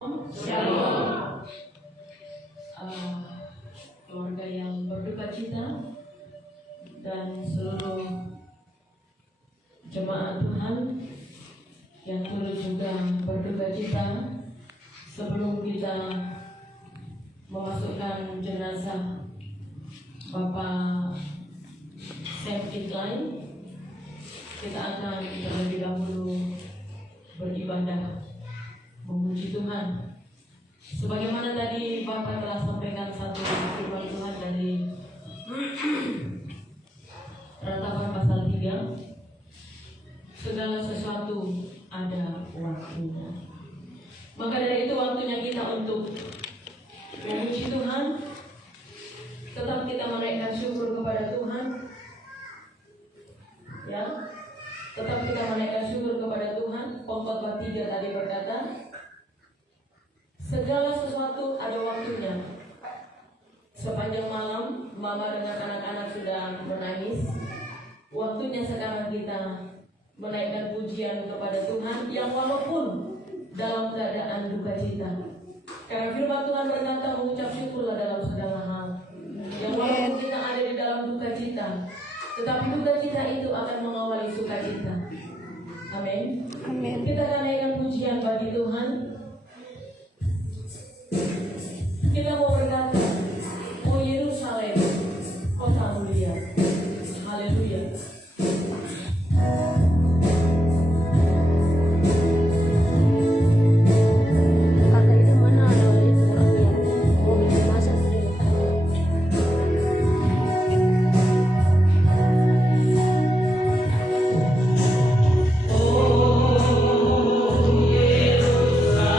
Shalom. Keluarga yang berduka cita dan seluruh jemaat Tuhan yang turut juga berduka cita sebelum kita memasukkan jenazah Bapak Sam Kitline, kita akan terlebih dahulu beribadah memuji Tuhan. Sebagaimana tadi Bapak telah sampaikan satu firman Tuhan dari Ratapan pasal 3, segala sesuatu ada waktunya. Maka dari itu waktunya kita untuk memuji Tuhan, tetap kita menaikkan syukur kepada Tuhan, ya, tetap kita menaikkan syukur kepada Tuhan. Pengkhotbah 3 tadi berkata, segala sesuatu ada waktunya. Sepanjang malam mama dengan anak-anak sudah menangis. Waktunya sekarang kita menaikkan pujian kepada Tuhan, yang walaupun dalam keadaan duka cita. Karena firman Tuhan berkata, mengucap syukurlah dalam segala hal. Yang walaupun kita ada di dalam duka cita, tetapi duka cita itu akan mengawali sukacita. Amin. Amin. Kita akan naikkan pujian bagi Tuhan. Kita mau berkata, oh Yerusalem, kota mulia. Haleluya. Kakak itu mana ada orang yang mau bikin masak dulu. Oh Yerusalem.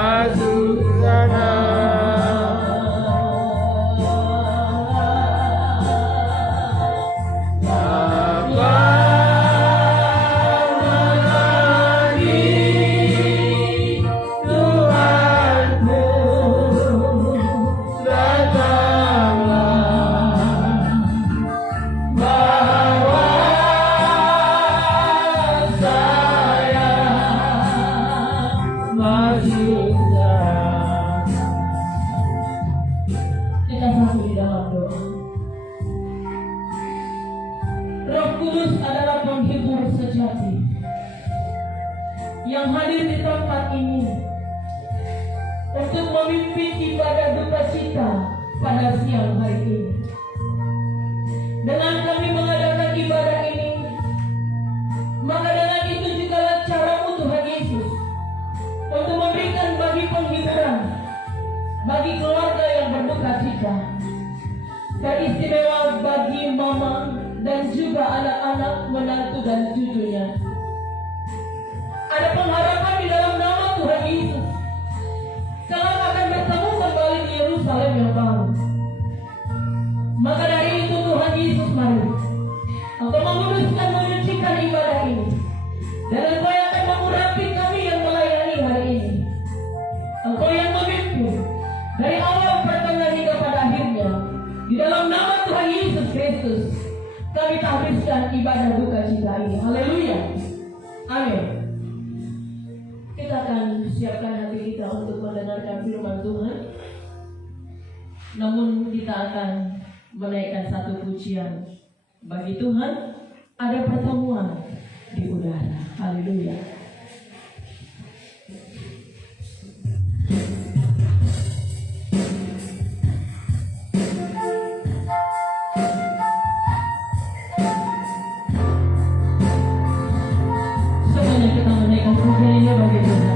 masuk sana. Kita satu di dalam doa. Roh Kudus adalah penghibur sejati yang hadir di tempat ini untuk memimpin ibadah duka cita pada siang hari ini. Dengan kami mengadakan ibadah ini, maka dengan itu juga caramu Tuhan Yesus untuk memberikan bagi penghiburan bagi keluarga yang berduka cita, dan istimewa bagi mama dan juga anak-anak, menantu dan cucunya. Ada pengharapan di dalam nama Tuhan Yesus. Kelak akan bertemu kembali di Yerusalem yang baru. Maka dari itu Tuhan Yesus, mari Engkau menguduskan, menyucikan ibadah ini, dan Engkau yang akan mengurapi kami yang melayani hari ini. Engkau yang memimpin dari awal, pertengahan hingga pada akhirnya. Di dalam nama Tuhan Yesus Kristus kami habiskan ibadah duka cita ini. Haleluya. Amin. Kita akan siapkan hati kita untuk mendengarkan firman Tuhan. Namun kita akan menaikkan satu pujian bagi Tuhan. Ada pertemuan di udara. Haleluya. Semuanya kita menaikkan pujian ini bagi Tuhan.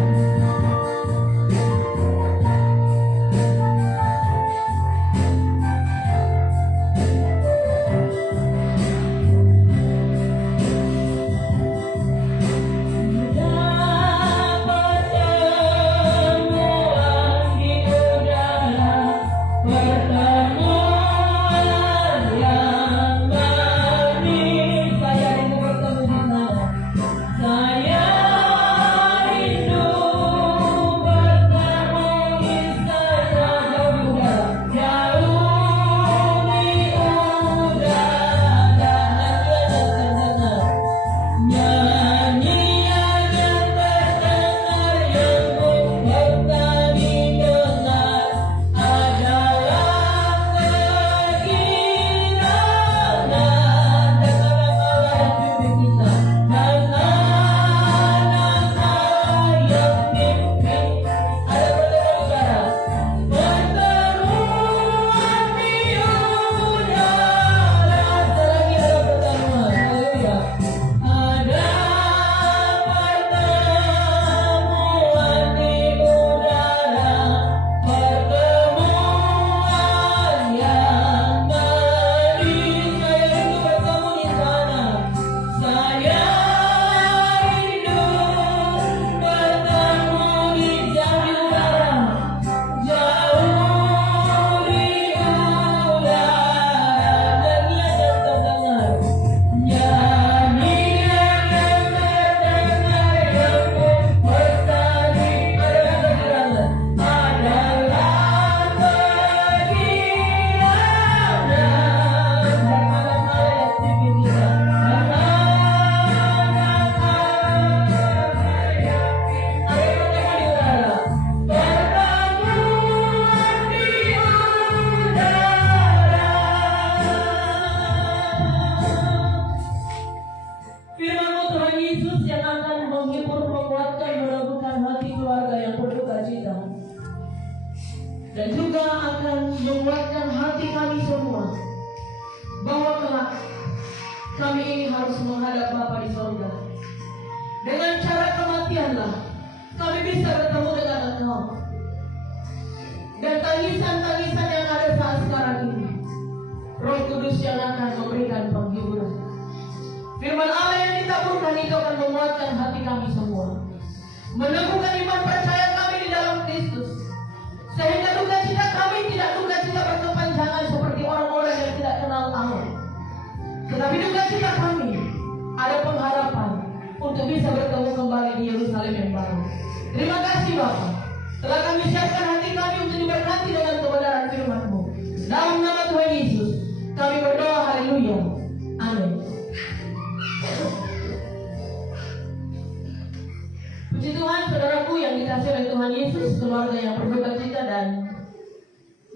dan juga akan menguatkan hati kami semua bahwa kelak kami ini harus menghadap Bapa di surga. Dengan cara kematianlah kami bisa bertemu dengan Engkau. Dan tangisan-tangisan yang ada saat sekarang ini, Roh Kudus yang akan memberikan penghiburan. Firman Allah yang ditaburkan itu akan menguatkan hati kami semua, meneguhkan iman percaya kami di dalam Kristus untuk bisa bertemu kembali di Yerusalem yang baru. Terima kasih Bapa, telah kami siapkan hati kami untuk diberkati dengan kebenaran firman-Mu. Dalam nama Tuhan Yesus, kami berdoa, haleluya. Amin. Puji Tuhan, saudaraku yang dikasihi oleh Tuhan Yesus, keluarga yang bersukacita dan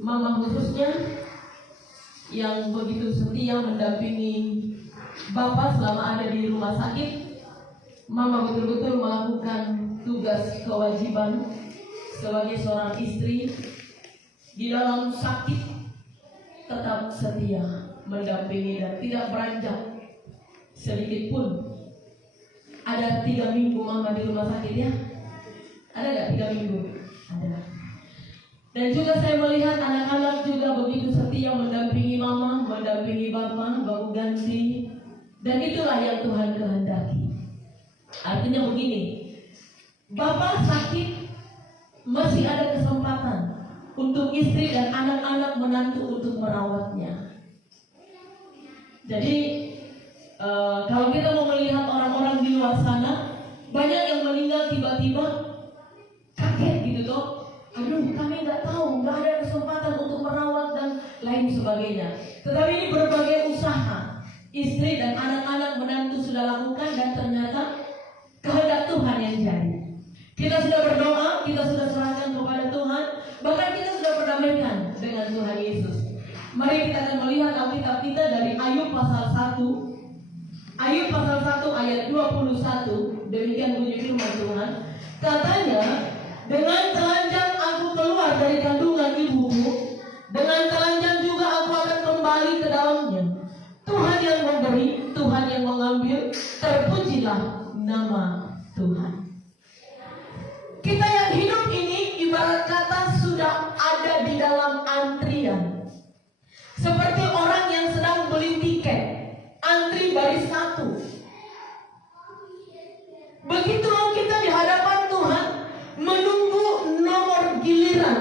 mama khususnya yang begitu setia mendampingi Bapak selama ada di rumah sakit. Mama betul-betul melakukan tugas kewajiban sebagai seorang istri di dalam sakit, tetap setia mendampingi dan tidak beranjak sedikit pun. Ada 3 minggu mama di rumah sakit ya? Ada gak 3 minggu? Ada. Dan juga saya melihat anak-anak juga begitu setia mendampingi mama, mendampingi bapak, baru ganti. Dan itulah yang Tuhan kehendaki. Artinya begini, bapak sakit, masih ada kesempatan untuk istri dan anak-anak menantu untuk merawatnya. Jadi kalau kita mau melihat orang-orang di luar sana, banyak yang meninggal tiba-tiba, kaget gitu toh. Aduh, kami nggak tahu, nggak ada kesempatan untuk merawat dan lain sebagainya. Tetapi ini berbagai usaha istri dan anak-anak menantu sudah lakukan dan ternyata kehendak Tuhan yang jadi. Kita sudah berdoa, kita sudah serahkan kepada Tuhan, bahkan kita sudah berdamaikan dengan Tuhan Yesus. Mari kita akan melihat Alkitab kita dari Ayub pasal 1. Ayub pasal 1 ayat 21. Demikian bunyi firman Tuhan. Katanya, dengan telanjang aku keluar dari kandungan ibuku, dengan telanjang juga aku akan kembali ke dalamnya. Tuhan yang memberi, Tuhan yang mengambil, terpujilah nama Tuhan. Kita yang hidup ini ibarat kata sudah ada di dalam antrian. Seperti orang yang sedang beli tiket, antri baris 1. Begitulah kita di hadapan Tuhan, menunggu nomor giliran.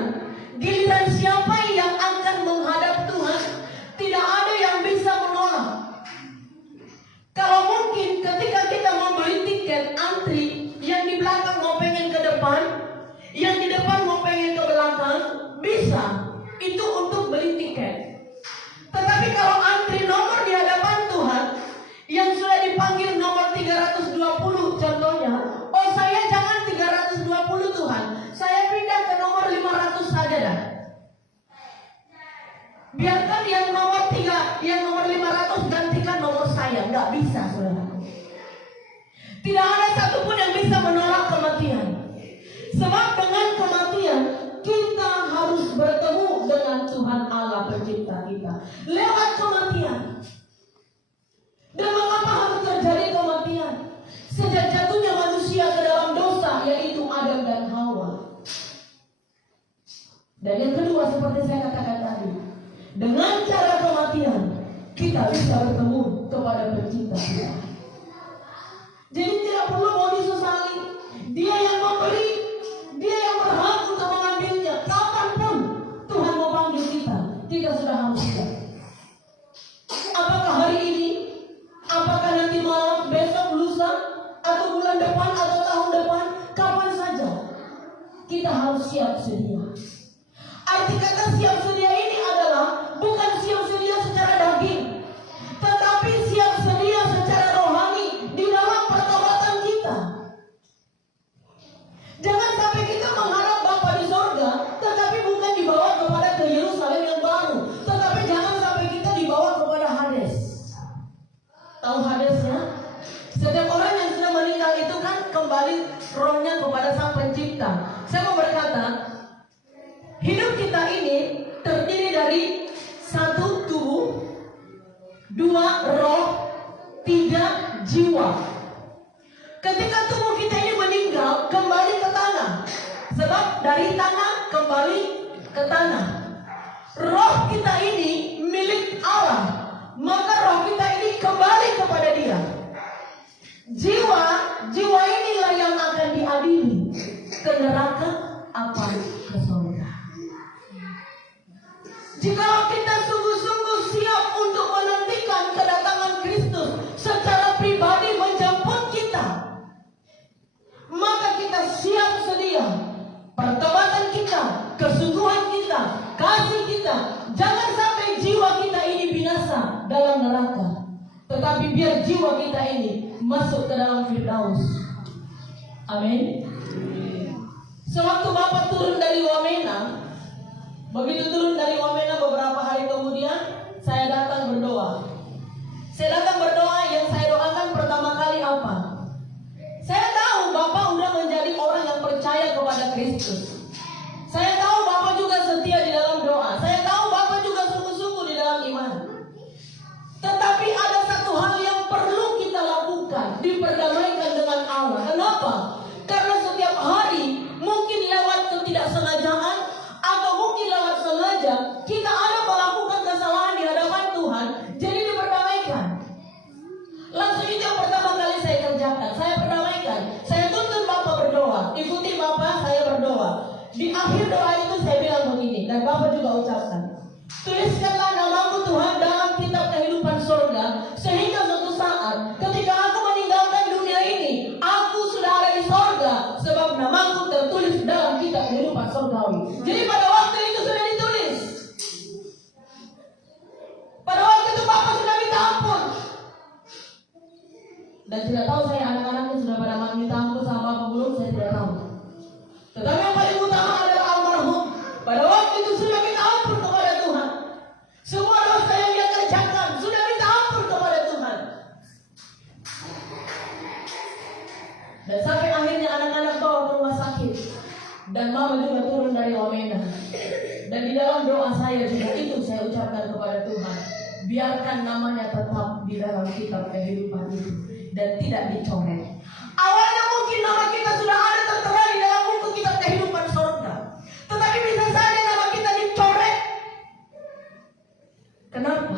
Giliran siapa yang akan menghadap Tuhan, tidak ada yang bisa menolak. Kalau mungkin ketika kita mau beli tiket antri, yang di belakang mau pengen ke depan, yang di depan mau pengen ke belakang, bisa. Itu untuk beli tiket. Tetapi kalau antri nomor di hadapan Tuhan, yang sudah dipanggil nomor 320 contohnya, oh saya jangan 320 Tuhan, saya pindah ke nomor 500 saja dah. Biarkan yang nomor 3, yang nomor 500 gantikan nomor saya. Nggak bisa, saudara. Tidak ada satupun yang bisa menolak kematian. Sebab dengan kematian kita harus bertemu dengan Tuhan Allah pencipta kita lewat kematian. Dan mengapa harus terjadi kematian? Sejak jatuhnya manusia ke dalam dosa, yaitu Adam dan Hawa. Dan yang kedua, seperti saya katakan tadi, dengan cara kematian kita bisa bertemu kepada pencipta kita. Jadi tidak perlu mau disesali. Dia yang memberi, dia yang berhak untuk mengambilnya. Kapanpun Tuhan mau panggil kita, kita sudah harus siap. Apakah hari ini, apakah nanti malam, besok, lusa, atau bulan depan, atau tahun depan, kapan saja kita harus siap sedia. Arti kata siap sedia ini adalah bukan siap sedia secara daging, tetapi siap sedia secara rohani di dalam pertobatan kita. Jangan sampai kita mengharap Bapa di sorga, tetapi bukan dibawa kepada ke Yerusalem yang baru, tetapi jangan sampai kita dibawa kepada Hades. Tahu Hadesnya? Setiap orang yang sudah meninggal itu kan kembali rohnya kepada Sang Pencipta. Saya mau berkata, hidup kita ini terdiri dari 1 tubuh, 2 roh, 3 jiwa. Ketika tubuh kita ini meninggal, kembali ke tanah. Sebab dari tanah kembali ke tanah. Roh kita ini milik Allah, maka roh kita ini kembali kepada Dia. Jiwa inilah yang akan diadili ke neraka apa ke surga. Jikalau kita sungguh-sungguh siap untuk menantikan kedatangan Kristus secara pribadi menjemput kita, Jangan sampai jiwa kita ini binasa dalam neraka, tetapi biar jiwa kita ini masuk ke dalam Firdaus. Amin. Sewaktu Bapak turun dari Wamena, begitu turun dari Wamena beberapa hari kemudian, saya datang berdoa. Saya datang berdoa, yang saya doakan pertama kali apa? Saya tahu Bapak udah menjadi orang yang percaya kepada Kristus. Saya tahu Bapak juga setia di dalam doa. Saya tahu Bapak juga sungguh-sungguh di dalam iman. Tetapi ada satu hal yang perlu kita lakukan, diperdamaikan dengan Allah. Kenapa? Karena setiap hari mungkin lewat ketidaksengajaan atau mungkin lewat sengaja kita ada melakukan kesalahan di hadapan Tuhan, jadi diperdamaikan. Langsung itu yang pertama kali saya kerjakan, saya perdamaikan. Saya tuntut Bapak berdoa, ikuti Bapak, saya berdoa. Di akhir doa itu saya bilang begini, dan Bapak juga ucapkan, tuliskanlah namaku Tuhan dalam kitab kehidupan surga, sehingga suatu saat ketika aku meninggalkan dunia ini, aku sudah ada di surga, sebab namaku tertulis dalam kitab kehidupan surgawi. Jadi pada waktu itu sudah ditulis. Pada waktu itu Bapak sudah minta ampun. Dan tidak tahu saya anak-anaknya sudah pada minta ampun sama Bapak belum, saya tidak tahu. Tetapi yang paling utama adalah almarhum pada waktu itu sudah minta ampun kepada Tuhan. Semua dosa yang dia kerjakan sudah minta ampun kepada Tuhan. Dan sampai akhirnya anak-anak bawa ke rumah sakit, dan mama juga turun dari Wamena. Dan di dalam doa saya juga itu saya ucapkan kepada Tuhan, biarkan namanya tetap di dalam kitab kehidupan itu dan tidak dicoret. Awalnya mungkin nama kita sudah ada tertera di dalam buku kitab kehidupan surga, tetapi bisa saja nama kita dicoret. Kenapa?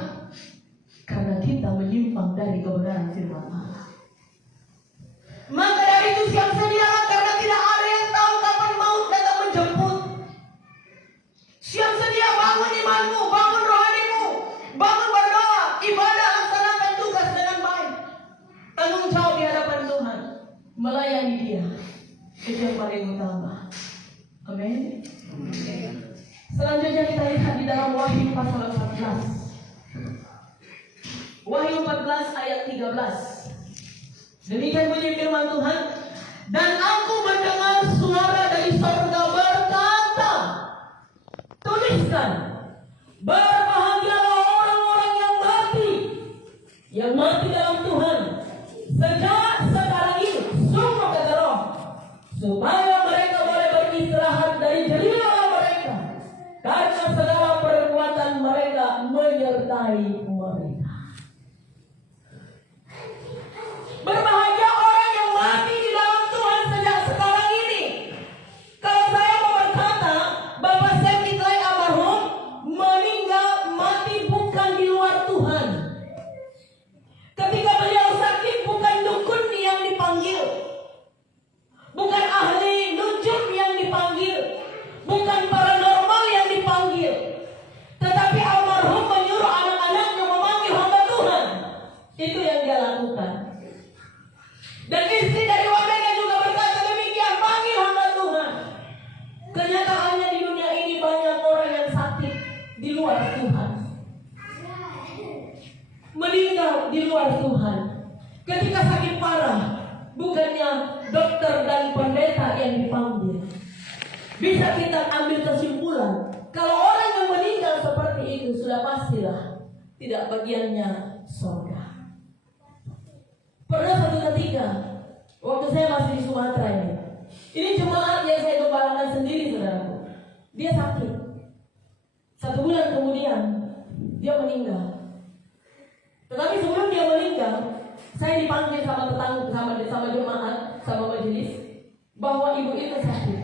Karena kita menyimpang dari kebenaran firman Allah. Maka dari itu siap sedialah, karena tidak ada yang tahu kapan maut datang menjemput. Siap sedia, bangun imanmu, bangun rohanimu, bangun berdoa, ibadah, laksanakan tugas dengan baik. Tanggung jawab di hadapan Tuhan, melayani Dia, itu yang paling utama. Amin. Selanjutnya kita lihat di dalam Wahyu pasal 14. Wahyu 14 ayat 13. Demikian bunyi firman Tuhan, dan aku mendengar suara dari surga berkata, tuliskan, berbahagialah orang-orang yang mati dalam Tuhan sejak sekarang ini, sungguh kata Roh, supaya mereka boleh beristirahat dari jelita mereka, karena segala perbuatan mereka menyertai mereka. Berbahagia orang yang mati di dalam Tuhan sejak sekarang ini. Kalau saya mau berkata, Bapak Septi Clay almarhum meninggal mati bukan di luar Tuhan. Ketika beliau sakit, bukan dukun yang dipanggil, bukan ahli nujum yang dipanggil, bukan paranormal yang dipanggil, tetapi almarhum menyuruh anak-anaknya memanggil hamba Tuhan. Itu yang dia lakukan. Dan istri dari Wamena juga berkata demikian, panggil hamba Tuhan. Kenyataannya di dunia ini banyak orang yang sakit di luar Tuhan, meninggal di luar Tuhan. Ketika sakit parah, bukannya dokter dan pendeta yang dipanggil. Bisa kita ambil kesimpulan, kalau orang yang meninggal seperti itu sudah pastilah tidak bagiannya surga. Pernah satu ketika, waktu saya masih di Sumatera ini jemaat yang saya gembalakan sendiri, saudaraku, dia sakit. 1 bulan kemudian dia meninggal. Tetapi sebelum dia meninggal, saya dipanggil sama tetangga, sama jemaat, sama majelis, bahwa ibu itu sakit,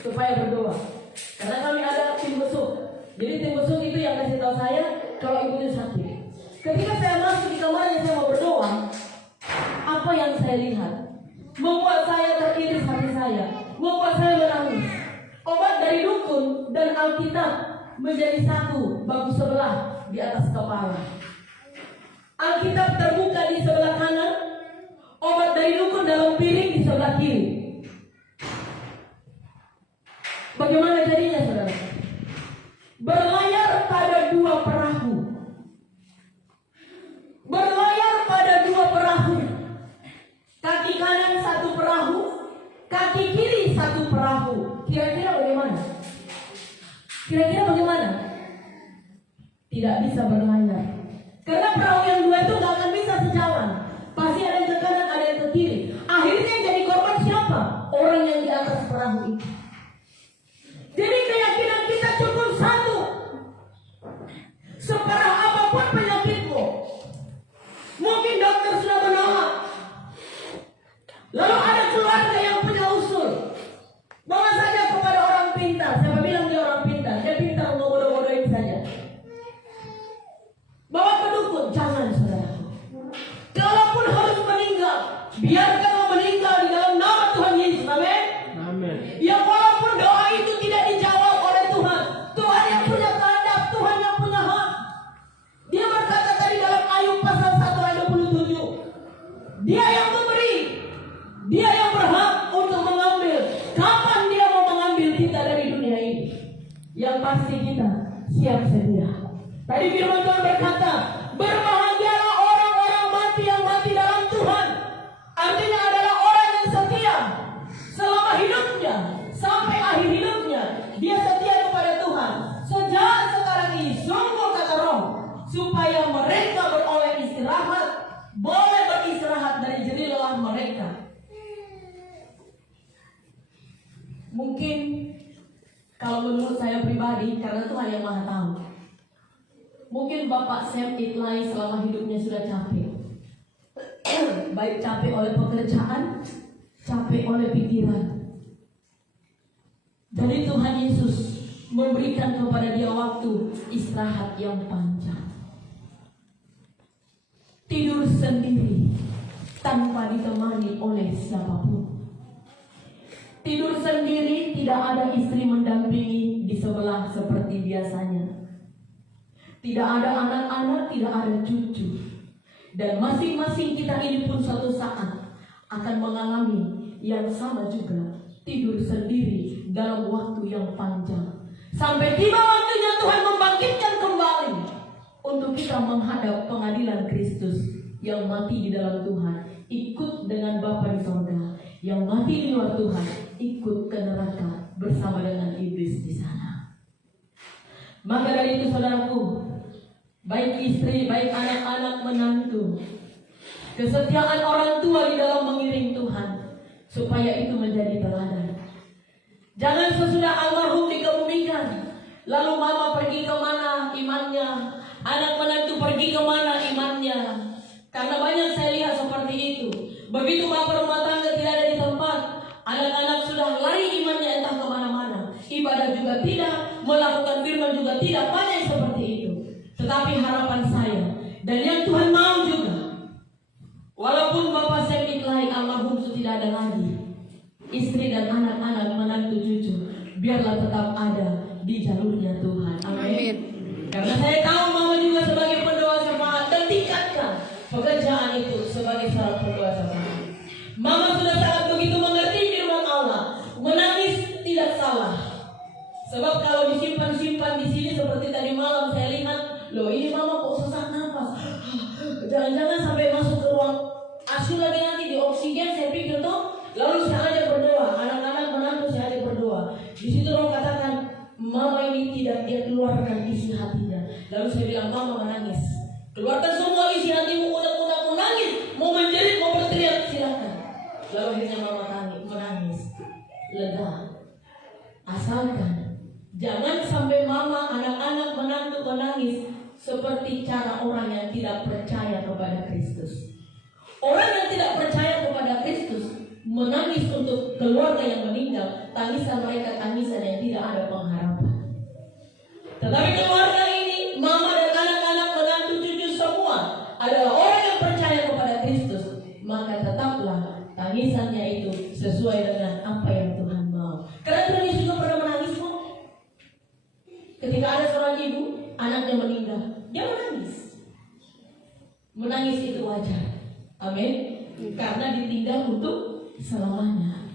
supaya berdoa. Karena kami ada tim besuk. Jadi tim besuk itu yang kasih tahu saya kalau ibu itu sakit. Ketika saya masuk di kamarnya, saya mau berdoa. Apa yang saya lihat membuat saya teriris hati saya, membuat saya menangis. Obat dari dukun dan Alkitab menjadi satu batu sebelah di atas kepala. Alkitab terbuka di sebelah kanan, obat dari dukun dalam piring di sebelah kiri. Bagaimana jadinya, saudara? Berlayar pada perahu. Berlayar pada 2 perahu. Kaki kanan 1 perahu, kaki kiri 1 perahu. Kira-kira bagaimana? Tidak bisa berlayar. Karena perahu yang 2 itu gak akan bisa sejalan. Pasti ada yang ke kanan, ada yang ke kiri. Akhirnya yang jadi korban siapa? Orang yang di atas perahu itu. Jadi keyakinan kita cukup 1. Separah apapun penyakitmu, mungkin dokter sudah menolak. Lalu ada keluarga yang punya usul. Bawa saja kepada orang pintar. Siapa bilang dia orang pintar? Dia pintar untuk bodoh-bodohin saja. Bawa ke dukun. Jangan, saudara. Kalaupun harus meninggal, biarkanlah meninggal di dalam nama Tuhan Yesus. Amin. Amin. Ya walaupun doa itu tidak dijawab oleh Tuhan, Tuhan yang punya kehendak, Tuhan yang punya hak. Dia berkata tadi dalam Ayub pasal 1 ayat 27, Dia yang memberi, Dia yang berhak untuk mengambil. Kapan Dia mau mengambil kita dari dunia ini? Yang pasti kita siap sedia. Tadi firman Tuhan berkata, berbahagialah orang-orang mati yang mati dalam Tuhan. Artinya adalah orang yang setia selama hidupnya, sampai akhir hidupnya. Dia setia kepada Tuhan. Sejak sekarang ini, sungguh kata Roh, supaya mereka beroleh istirahat, boleh beristirahat dari jerih lelah mereka. Mungkin kalau menurut saya pribadi, karena Tuhan yang Maha Tahu, mungkin Bapak Sam Iklai selama hidupnya sudah capek. Baik capek oleh pekerjaan, capek oleh pikiran. Jadi Tuhan Yesus memberikan kepada dia waktu istirahat yang panjang. Tidur sendiri tanpa ditemani oleh siapapun. Tidur sendiri, tidak ada istri mendampingi di sebelah seperti biasanya. Tidak ada anak-anak, tidak ada cucu. Dan masing-masing kita ini pun suatu saat akan mengalami yang sama juga. Tidur sendiri dalam waktu yang panjang. Sampai tiba waktunya Tuhan membangkitkan kembali untuk kita menghadap pengadilan Kristus. Yang mati di dalam Tuhan ikut dengan Bapa di sorga. Yang mati di luar Tuhan ikut ke neraka bersama dengan iblis di sana. Maka dari itu saudaraku, baik istri, baik anak-anak, menantu, kesetiaan orang tua di dalam mengiring Tuhan, supaya itu menjadi teladan. Jangan sesudah almarhum dikebumikan, lalu mama pergi kemana imannya, anak menantu pergi kemana imannya. Karena banyak saya lihat seperti itu. Begitu bapak rumah tangga tidak ada di tempat, anak-anak sudah lari imannya entah kemana-mana. Ibadah juga tidak, melakukan firman juga tidak, banyak seperti itu. Tetapi harapan saya, dan yang Tuhan mau juga, walaupun Bapak Sam Iklai almarhum sudah tidak ada lagi, istri dan anak-anak, menantu cucu, biarlah tetap ada di jalurnya Tuhan. Amin. Karena saya tahu mama juga sebagai pendoa semangat, dan tingkatkan pekerjaan itu sebagai seorang pendoa semangat. Mama sudah sangat begitu mengerti firman Allah, menangis tidak salah. Sebab kalau disimpan-simpan di sini seperti tadi malam saya lihat, loh ini mama kok sesak nafas, jangan-jangan sampai masuk ke ruang ASU lagi nanti di oksigen, saya pikir tuh. Lalu saya ajak berdoa, anak-anak menantu saya ajak berdoa. Di situ Roh katakan, mama ini tidak dia keluarkan isi hatinya. Lalu saya bilang, mama menangis, keluarkan semua isi hatimu, unek-unek menangis, mau menjerit, mau berteriak, silakan. Lalu akhirnya mama menangis, lega. Asalkan jangan sampai mama, anak-anak, menantu menangis seperti cara orang yang tidak percaya kepada Kristus. Orang yang tidak percaya kepada Kristus menangis untuk keluarga yang meninggal, tangisan mereka tangisan yang tidak ada pengharapan. Tetapi keluarga ini, mama dan anak-anak, menantu, cucu semua adalah orang yang percaya kepada Kristus, maka tetaplah tangisannya itu sesuai dengan apa yang Tuhan mau. Karena Tuhan Yesus juga pernah menangis kok. Ketika ada seorang ibu, anaknya meninggal, dia menangis. Menangis itu wajar. Amin. Karena ditinggal untuk selamanya.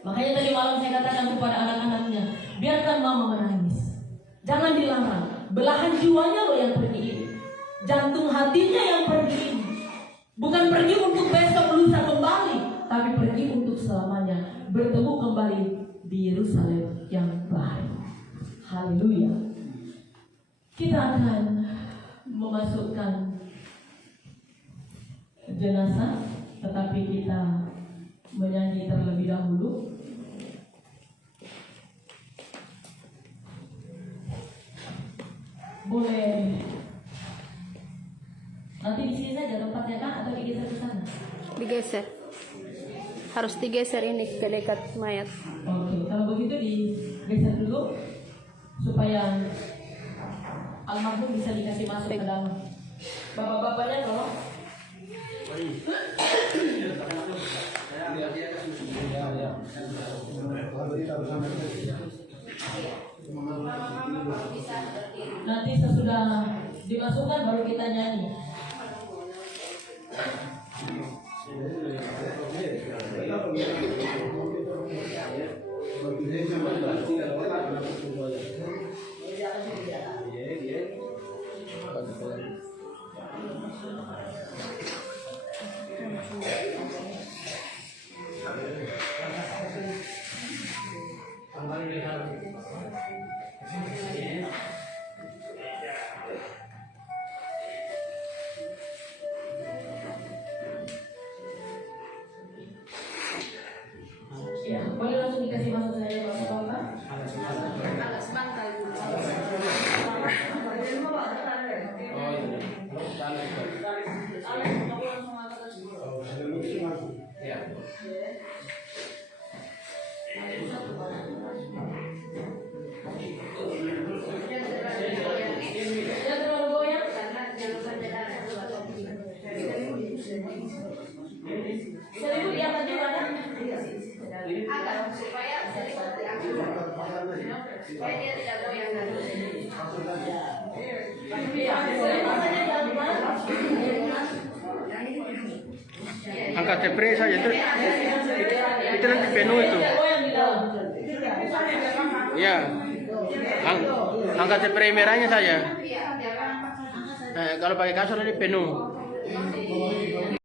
Makanya tadi malam saya katakan kepada anak-anaknya, biarkan mama menangis, jangan dilarang. Belahan jiwanya loh yang pergi ini. Jantung hatinya yang pergi ini. Bukan pergi untuk besok lusa kembali, tapi pergi untuk selamanya. Bertemu kembali di Yerusalem yang baru. Haleluya. Kita akan memasukkan jenazah, tetapi kita menyanyi terlebih dahulu. Boleh nanti di sini saja tempatnya kah atau digeser ke sana? Digeser. Harus digeser ini ke dekat mayat. Oke, kalau begitu digeser dulu supaya almarhum bisa dikasih masuk ke dalam. Bapak-bapaknya tolong. Nanti sesudah dimasukkan baru kita nyanyi. Ya, boleh langsung dikasih masuk saja Bapak-bapak. Jangan terlalu goyang. Selimut di atas juga ada? Supaya dia tidak goyang. Angkat spray saja itu nanti penuh itu. Ya, angkat spray merahnya saja. Kalau pakai kasur nanti penuh.